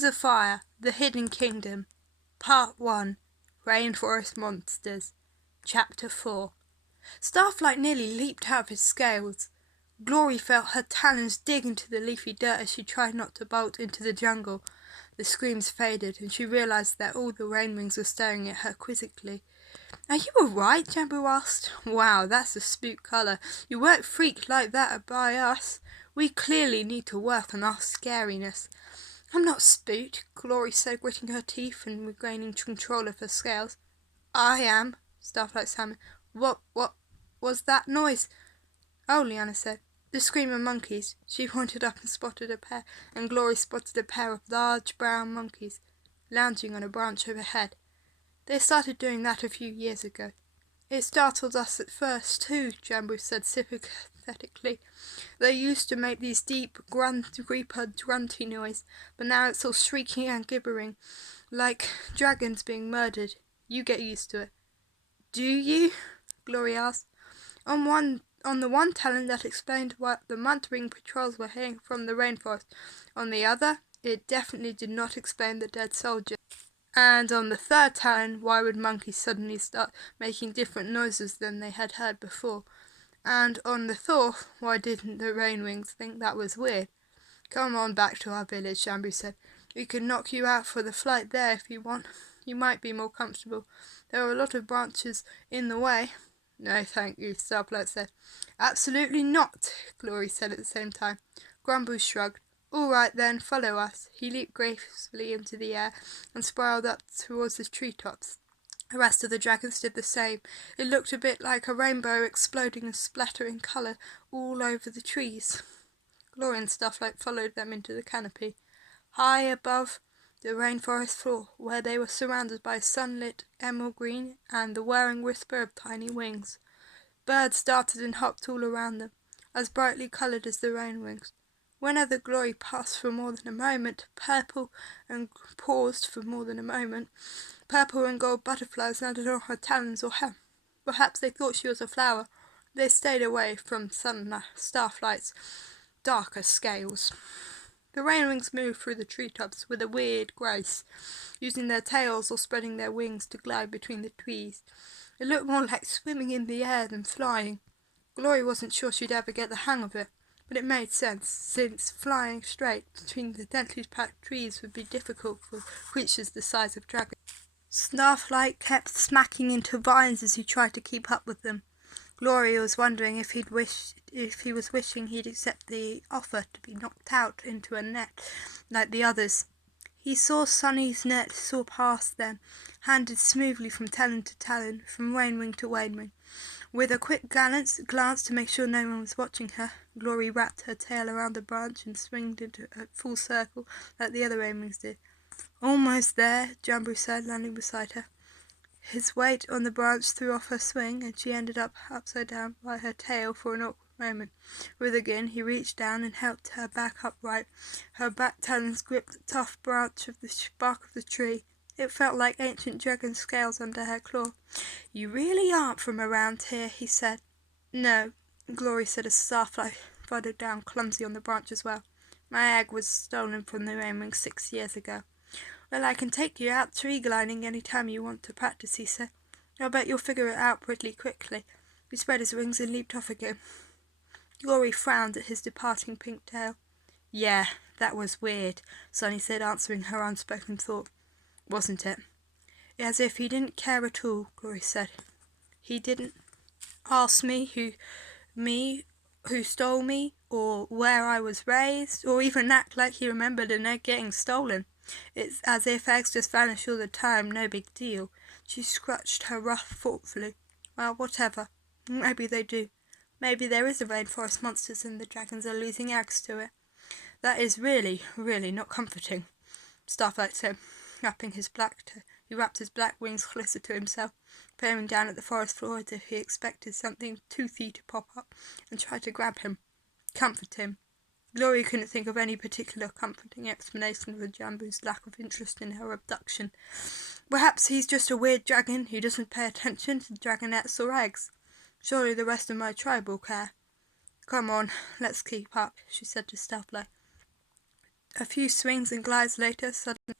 Rings of Fire, The Hidden Kingdom, Part 1, Rainforest Monsters, Chapter 4. Starflight nearly leaped out of his scales. Glory felt her talons dig into the leafy dirt as she tried not to bolt into the jungle. The screams faded, and she realized that all the rainwings were staring at her quizzically. "Are you alright?" Jambu asked. "Wow, that's a spook colour. You weren't freaked like that by us. We clearly need to work on our scariness." "I'm not spooked," Glory said, gritting her teeth and regaining control of her scales. "I am," Starflight stammered. What was that noise?" "Oh," Liana said. "The scream of monkeys." She pointed up and spotted a pair, and Glory spotted a pair of large brown monkeys lounging on a branch overhead. "They started doing that a few years ago." "It startled us at first, too," Jambu said sympathetically. "They used to make these deep, grunty noise, but now it's all shrieking and gibbering, like dragons being murdered. You get used to it." "Do you?" Glory asked. On the one talent that explained what the Mudwing patrols were hearing from the rainforest. On the other, it definitely did not explain the dead soldier. And on the third talent, why would monkeys suddenly start making different noises than they had heard before? And on the fourth, why didn't the rainwings think that was weird? "Come on back to our village," Jambu said. "We can knock you out for the flight there if you want. You might be more comfortable. There are a lot of branches in the way." "No, thank you," Starflight said. "Absolutely not," Glory said at the same time. Grumble shrugged. "All right then, follow us." He leaped gracefully into the air and spiraled up towards the treetops. The rest of the dragons did the same. It looked a bit like a rainbow exploding and splattering colour all over the trees. Glory and Starflight followed them into the canopy. High above the rainforest floor, where they were surrounded by sunlit emerald green and the whirring whisper of tiny wings. Birds darted and hopped all around them, as brightly coloured as the rainwings. Whenever Glory paused for more than a moment, purple and gold butterflies landed on her talons or hair. Perhaps they thought she was a flower. They stayed away from Starflight's darker scales. The rainwings moved through the treetops with a weird grace, using their tails or spreading their wings to glide between the trees. It looked more like swimming in the air than flying. Glory wasn't sure she'd ever get the hang of it, but it made sense, since flying straight between the densely packed trees would be difficult for creatures the size of dragons. Starflight kept smacking into vines as he tried to keep up with them. Glory was wondering if he was wishing he'd accept the offer to be knocked out into a net like the others. He saw Sunny's net soar past them, handed smoothly from talon to talon, from rainwing to rainwing. With a quick glance to make sure no one was watching her, Glory wrapped her tail around the branch and swinged into a full circle like the other rainwings did. "Almost there," Jambu said, landing beside her. His weight on the branch threw off her swing, and she ended up upside down by her tail for an awkward moment. With a grin, he reached down and helped her back upright. Her back talons gripped the tough branch of the bark of the tree. It felt like ancient dragon scales under her claw. "You really aren't from around here," he said. "No," Glory said as Starflight fluttered down clumsy on the branch as well. "My egg was stolen from the rainwing 6 years ago." "Well, I can take you out tree gliding any time you want to practice," he said. "I'll bet you'll figure it out pretty quickly." He spread his wings and leaped off again. Glory frowned at his departing pink tail. "Yeah, that was weird," Sunny said, answering her unspoken thought. "Wasn't it?" "As if he didn't care at all," Glory said. "He didn't ask me who stole me, or where I was raised, or even act like he remembered an egg getting stolen. It's as if eggs just vanish all the time, no big deal." She scratched her ruff thoughtfully. "Well, whatever. Maybe they do. Maybe there is a rainforest monsters and the dragons are losing eggs to it." "That is really, really not comforting," Starflight said, He wrapped his black wings closer to himself, peering down at the forest floor as if he expected something toothy to pop up and try to grab him. Comfort him. Glory couldn't think of any particular comforting explanation for Jambu's lack of interest in her abduction. Perhaps he's just a weird dragon who doesn't pay attention to dragonettes or eggs. Surely the rest of my tribe will care. "Come on, let's keep up," she said to Starflight. A few swings and glides later, suddenly